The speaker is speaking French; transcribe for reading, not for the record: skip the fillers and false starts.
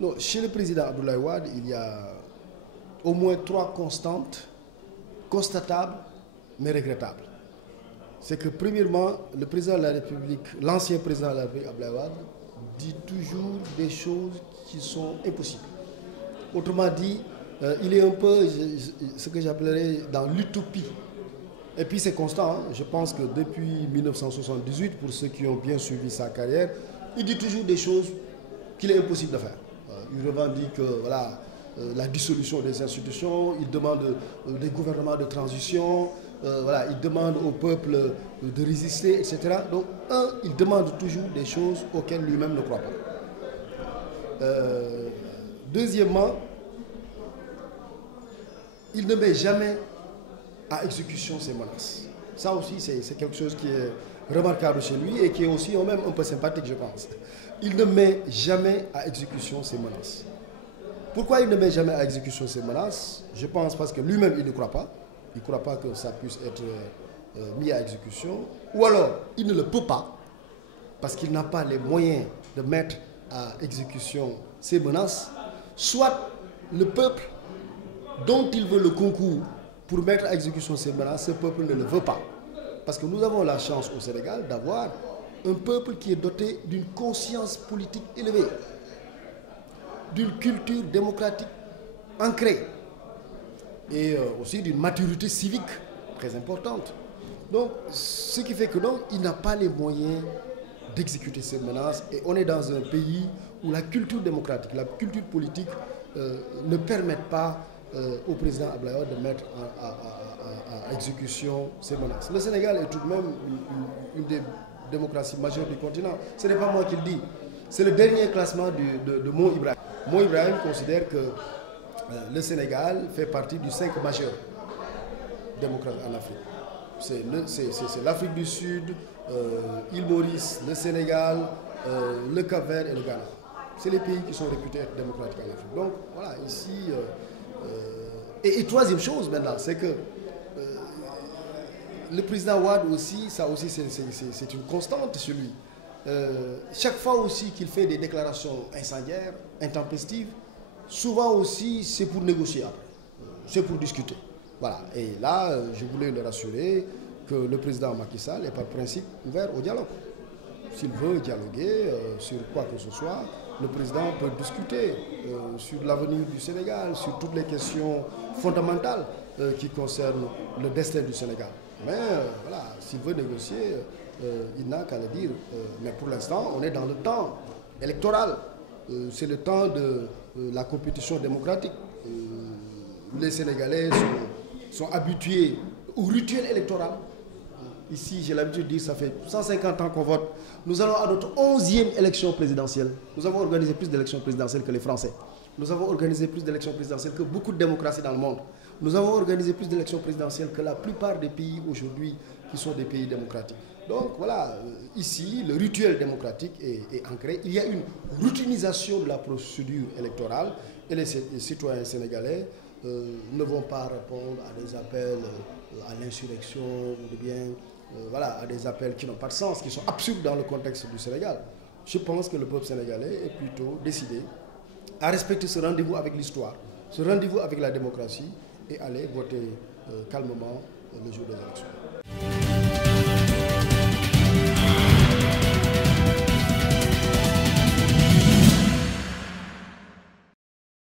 Non, chez le président Abdoulaye Wade, il y a au moins 3 constantes constatables mais regrettables. C'est que premièrement, le président de la République, l'ancien président de la République Abdoulaye Wade, dit toujours des choses qui sont impossibles. Autrement dit, il est un peu ce que j'appellerais dans l'utopie. Et puis c'est constant, hein. Je pense que depuis 1978, pour ceux qui ont bien suivi sa carrière, il dit toujours des choses qu'il est impossible de faire. Il revendique voilà, la dissolution des institutions, il demande des gouvernements de transition, voilà, il demande au peuple de résister, etc. Donc, il demande toujours des choses auxquelles lui-même ne croit pas. Deuxièmement, il ne met jamais à exécution ses menaces. Ça aussi, c'est quelque chose qui est remarquable chez lui et qui est aussi même un peu sympathique, je pense. Il ne met jamais à exécution ses menaces. Pourquoi il ne met jamais à exécution ses menaces? Je pense parce que lui-même, il ne croit pas. Il ne croit pas que ça puisse être mis à exécution. Ou alors, il ne le peut pas parce qu'il n'a pas les moyens de mettre à exécution ses menaces. Soit le peuple dont il veut le concours pour mettre à exécution ces menaces, ce peuple ne le veut pas. Parce que nous avons la chance au Sénégal d'avoir un peuple qui est doté d'une conscience politique élevée, d'une culture démocratique ancrée et aussi d'une maturité civique très importante. Donc, ce qui fait que non, il n'a pas les moyens d'exécuter ces menaces et on est dans un pays où la culture démocratique, la culture politique ne permettent pas au président Abdoulaye Wade de mettre à exécution ces menaces. Le Sénégal est tout de même une des démocraties majeures du continent. Ce n'est pas moi qui le dis. C'est le dernier classement de Mo Ibrahim. Mo Ibrahim considère que le Sénégal fait partie du 5 majeurs démocrates en Afrique. C'est l'Afrique du Sud, l'île Maurice, le Sénégal, le Cap-Vert et le Ghana. C'est les pays qui sont réputés être démocratiques en Afrique. Donc voilà, ici... et troisième chose maintenant, c'est que le président Wade aussi, ça aussi c'est une constante chez lui. Chaque fois aussi qu'il fait des déclarations incendiaires, intempestives, souvent aussi c'est pour négocier après, c'est pour discuter. Voilà. Et là, je voulais le rassurer que le président Macky Sall est par principe ouvert au dialogue. S'il veut dialoguer sur quoi que ce soit, le président peut discuter sur l'avenir du Sénégal, sur toutes les questions fondamentales qui concernent le destin du Sénégal. Mais voilà, s'il veut négocier, il n'a qu'à le dire. Mais pour l'instant, on est dans le temps électoral. C'est le temps de la compétition démocratique. Les Sénégalais sont habitués au rituel électoral. Ici, j'ai l'habitude de dire, ça fait 150 ans qu'on vote. Nous allons à notre 11e élection présidentielle. Nous avons organisé plus d'élections présidentielles que les Français. Nous avons organisé plus d'élections présidentielles que beaucoup de démocraties dans le monde. Nous avons organisé plus d'élections présidentielles que la plupart des pays aujourd'hui qui sont des pays démocratiques. Donc voilà, ici, le rituel démocratique est ancré. Il y a une routinisation de la procédure électorale et les citoyens sénégalais ne vont pas répondre à des appels à l'insurrection ou bien voilà, à des appels qui n'ont pas de sens, qui sont absurdes dans le contexte du Sénégal. Je pense que le peuple sénégalais est plutôt décidé à respecter ce rendez-vous avec l'histoire, ce rendez-vous avec la démocratie et aller voter calmement le jour des élections.